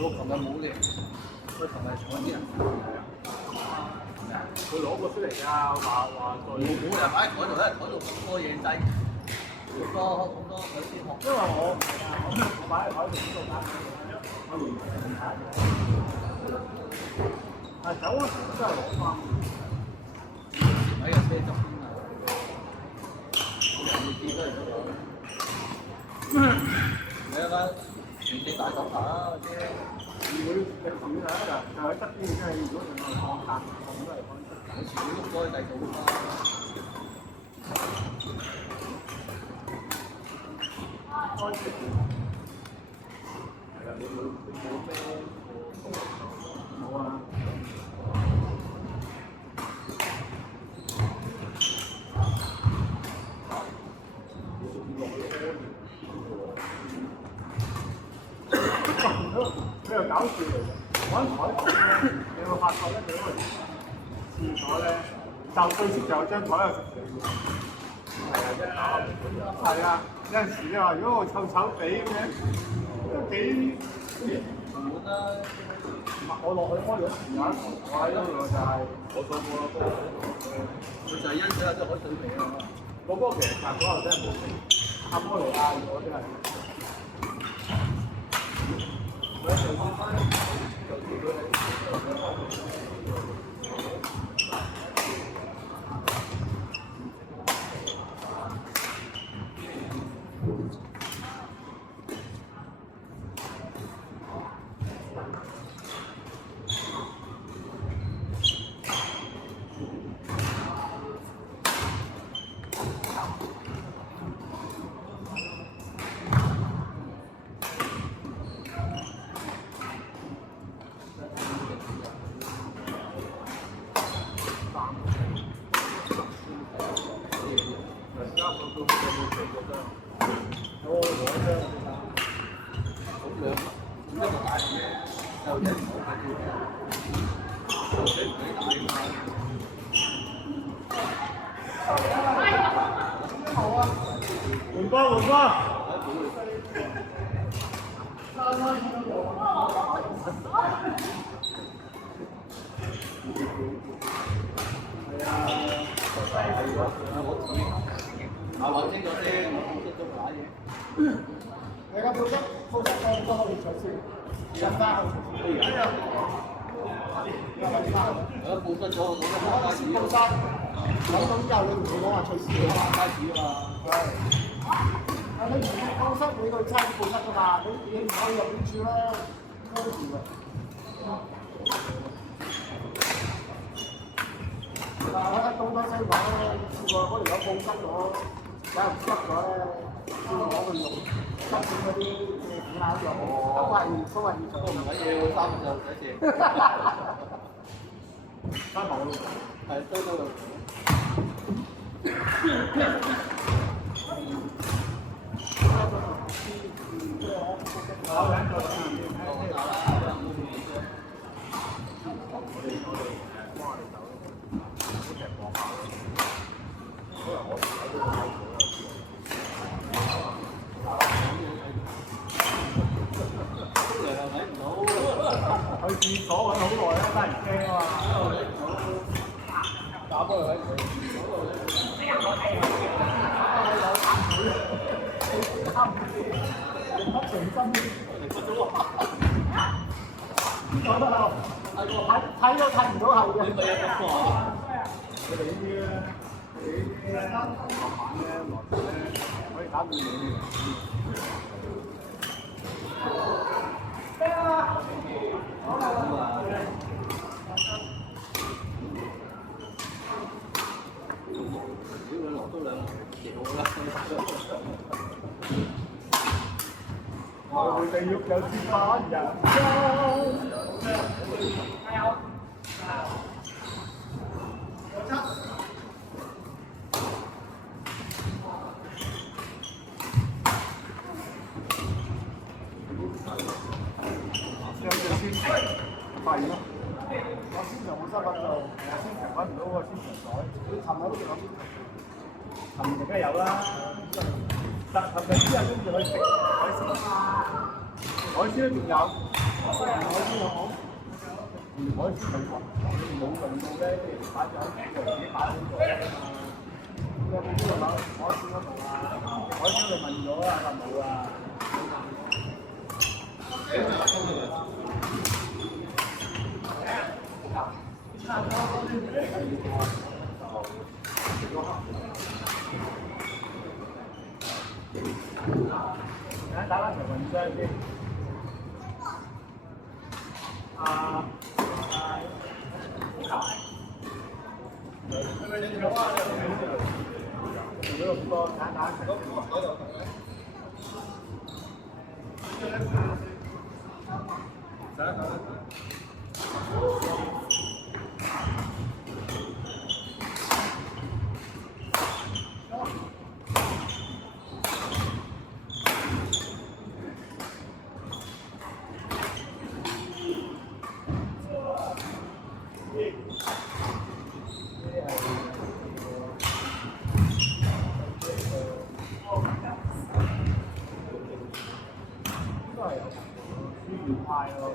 我琴日冇嚟，我琴日坐啲人。佢攞個出嚟㗎，話冇人擺喺台度咧，台度好多嘢擠，好多有啲學。因為我擺喺台度呢度打，我連唔睇。但係走嗰時真係攞翻。喺個車側邊啊，人哋見都係咁講。你睇下，全景大手打啫。會嘅咁樣就喺側邊，即係如果你話放大，咁都係放。我前面碌開第度啦。安全。係啊，你冇咩冇啊。佢又搞笑嚟嘅，我喺台度咧，你有冇發覺咧？佢嗰個廁所咧，就對面就有張台有食水嘅。係啊，有陣時你話如果我臭臭地嘅，都幾冇得。我落去開咗時間，我喺嗰度就係我上過啦。佢就係欣賞下啲海水味啊嘛。嗰波其實嗰度真係冇食，阿波羅亞嗰啲係。換波！我清咗先，我識咗打嘢。你個報失都可以取消，引翻去。報失咗，冇得開始。報失，揾到之後你唔會講話取消㗎嘛？開始啊嘛。係。你唔報失你個差報失㗎嘛？你唔可以入邊處啦，都唔係。但係喺東西講咧，試過嗰條友報失咗，有人執咗咧，先攞去用，執錢嗰啲五眼用，都係要都唔緊要，3個就唔使借。三毛係都。去廁所揾好耐啦，真係唔驚啊嘛！打波又喺度。睇都睇唔到後嘅。你咪有個波。佢哋呢啲咧，慢慢咧，來咧，可以打到你。咩啊？落多兩條啦。我哋要有接班人。有隻先廢咯，我先場冇收翻到，我先場揾唔到個先場袋，你尋日好似攞先場，尋日梗係有啦，但尋日之後跟住去食海鮮，海鮮都仲有。唔可以冇冇用到咧，即係擺咗喺度自己擺好咗啊嘛。有冇邊個攞攞錢嗰度啊？攞錢你問咗啊，話冇啊。打翻條雲章先。如果咁多打派咯。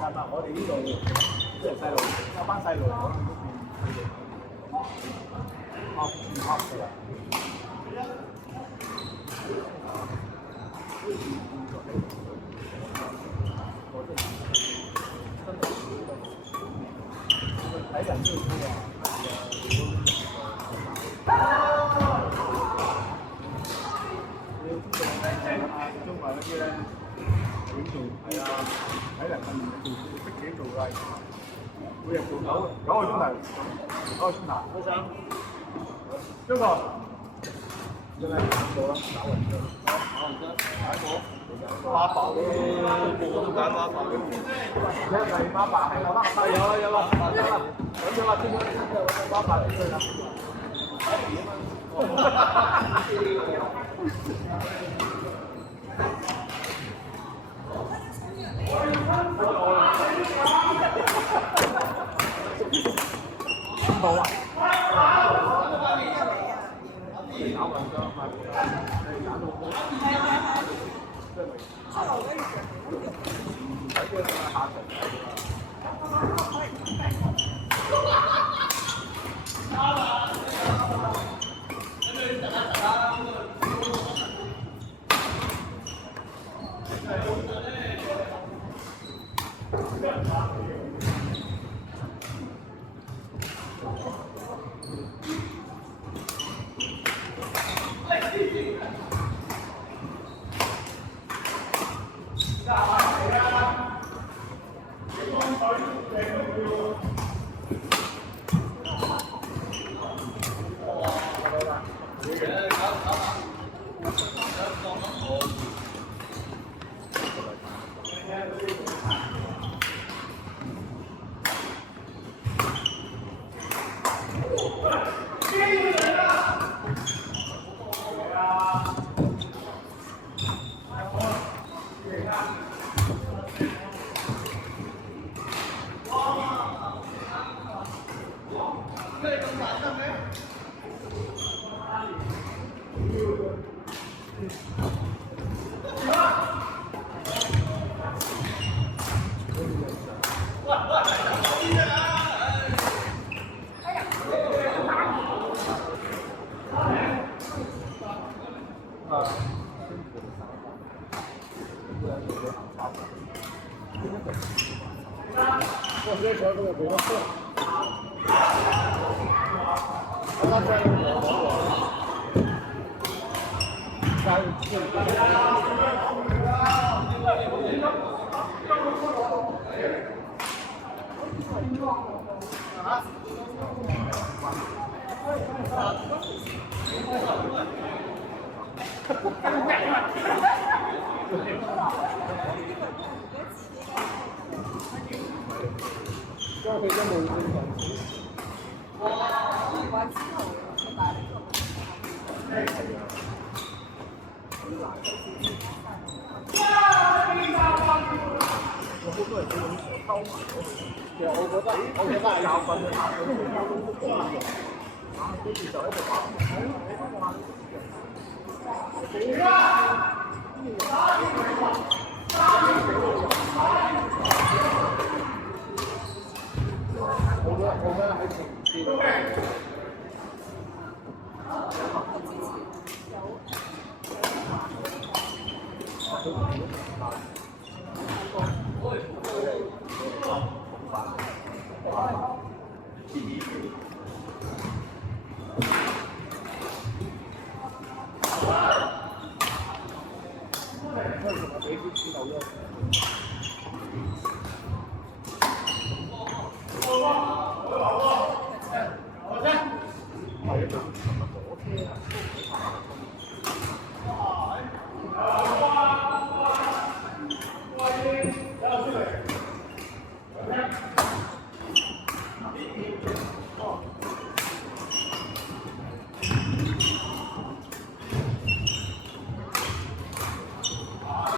但係我哋呢度即係細路，有班細路講嗰邊，唔學㗎啦。睇人都要知啊。中國嗰啲咧。點做係啊？睇人訓練做識自己做㗎，每日做九個鐘頭，9個鐘頭。我想邊個？真係做啦，打雲章，打雲章，打過800咯，個個都揀800嘅。你係800係有啦，有啦，咁樣話邊個800先啦？冇啊！打雲章係打到好，睇佢下場。因為佢都冇正常。話之後嘅大力度。有好多人會用蛇溝埋咗佢。其實我覺得係教訓佢下佢都冇溝通都冇用。跟住就喺度話，你都話我覺得喺前邊。俾啲錢留咗。